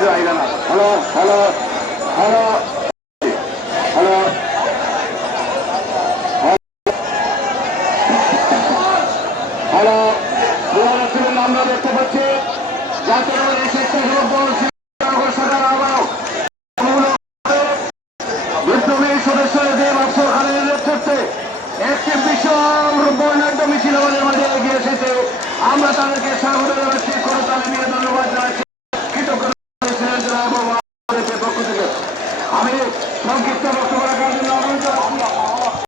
Message ಆಗಿದ್ದಾನ hello hello hello hello hello. প্রধানমন্ত্রীর আমরা দেখতে পাচ্ছি। জাতীয় স্বেচ্ছাসেবক বিপ্লবী সদস্যদের অবসর খানের নেতৃত্বে একটি আমরা তাদেরকে স্বাগত আমি সংক্ষিপ্ত বক্তব্য রাখার জন্য